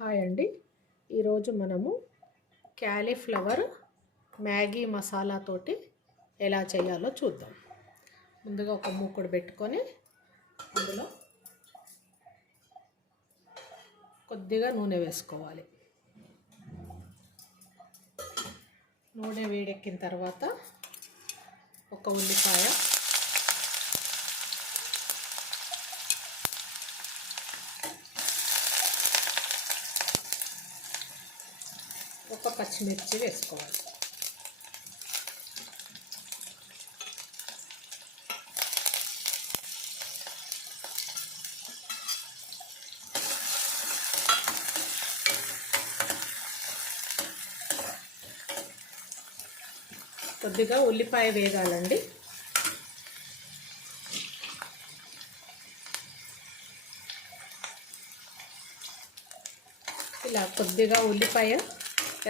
Hi అండి. ఈరోజు మనము క్యాలీఫ్లవర్ మ్యాగీ మసాలా తోటి ఎలా చేయాలో చూద్దాం. ముందుగా ఒక మూకుడు పెట్టుకొని అందులో కొద్దిగా నూనె వేసుకోవాలి. నూనె వేడెక్కిన తర్వాత ఒక ఉల్లిపాయ, ఒక పచ్చిమిర్చి వేసుకోవాలి. కొద్దిగా ఉల్లిపాయ వేగాలండి. ఇలా కొద్దిగా ఉల్లిపాయ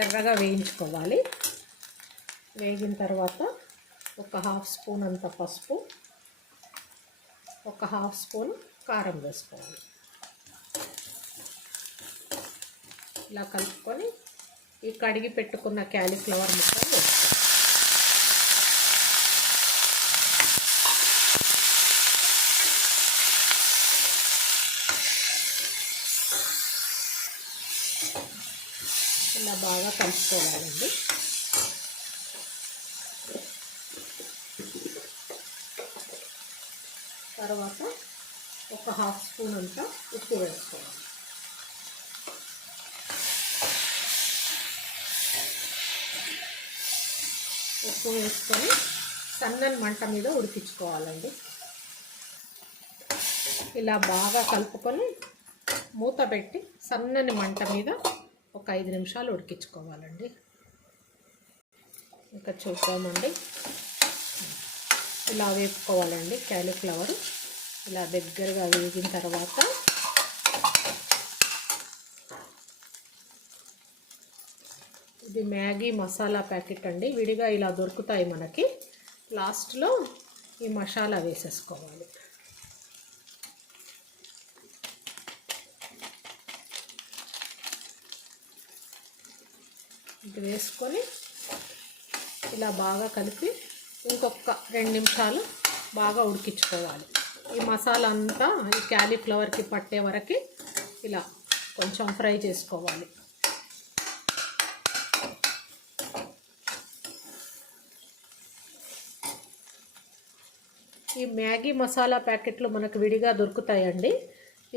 ఎర్రగా వేయించుకోవాలి. వేగిన తర్వాత ఒక హాఫ్ స్పూన్ అంత పసుపు, ఒక హాఫ్ స్పూన్ కారం వేసుకోవాలి. ఇలా కలుపుకొని ఈ కడిగి పెట్టుకున్న క్యాలీఫ్లవర్ ముక్కలు వేసుకోవాలి. ఇలా బాగా కలుపుకోవాలండి. తర్వాత ఒక హాఫ్ స్పూన్ అంతా ఉప్పు వేసుకోవాలి. ఉప్పు వేసుకొని సన్నని మంట మీద ఉడికించుకోవాలండి. ఇలా బాగా కలుపుకొని మూత పెట్టి సన్నని మంట మీద ఒక 5 నిమిషాలు ఉడికించుకోవాలండి. ఇంకా చూద్దామండి. ఇలా వేపుకోవాలండి. క్యాలీఫ్లవర్ ఇలా దగ్గరగా వేగిన తర్వాత ఇది మ్యాగీ మసాలా ప్యాకెట్ అండి. విడిగా ఇలా దొరుకుతాయి మనకి. లాస్ట్లో ఈ మసాలా వేసేసుకోవాలి. ఇది వేసుకొని ఇలా బాగా కలిపి ఇంకొక 2 నిమిషాలు బాగా ఉడికించుకోవాలి. ఈ మసాలా అంతా ఈ క్యాలీఫ్లవర్కి పట్టే వరకు ఇలా కొంచెం ఫ్రై చేసుకోవాలి. ఈ మ్యాగీ మసాలా ప్యాకెట్లు మనకు విడిగా దొరుకుతాయండి.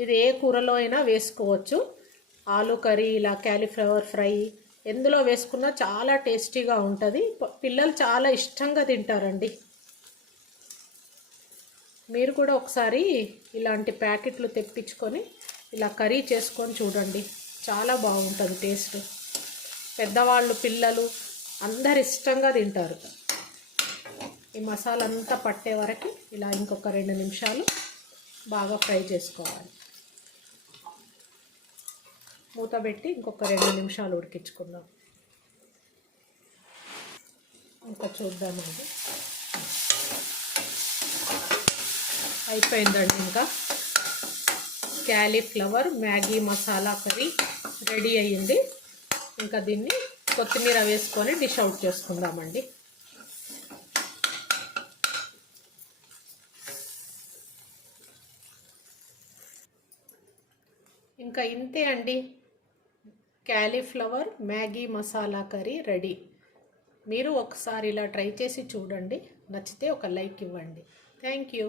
ఇది ఏ కూరలో అయినా వేసుకోవచ్చు. ఆలు కర్రీ, ఇలా క్యాలీఫ్లవర్ ఫ్రై ఎందులో వేసుకున్నా చాలా టేస్టీగా ఉంటుంది. పిల్లలు చాలా ఇష్టంగా తింటారండి. మీరు కూడా ఒకసారి ఇలాంటి ప్యాకెట్లు తెప్పించుకొని ఇలా కర్రీ చేసుకొని చూడండి. చాలా బాగుంటుంది టేస్ట్. పెద్దవాళ్ళు, పిల్లలు అందరు ఇష్టంగా తింటారు. ఈ మసాలా అంతా పట్టే వరకు ఇలా ఇంకొక 2 నిమిషాలు బాగా ఫ్రై చేసుకోవాలి. మూత పెట్టి ఇంకొక 2 నిమిషాలు ఉడికించుకుందాం. ఇంకా చూద్దామండి. అయిపోయిందండి. ఇంకా cauliflower Maggi masala curry ready అయ్యింది. ఇంకా దీన్ని కొత్తిమీర వేసుకొని డిష్ అవుట్ చేసుకుందామండి. ఇంకా ఇంతే అండి. Cauliflower Maggi masala curry ready. మీరు ఒకసారి ఇలా ట్రై చేసి చూడండి. నచ్చితే ఒక లైక్ ఇవ్వండి. Thank you.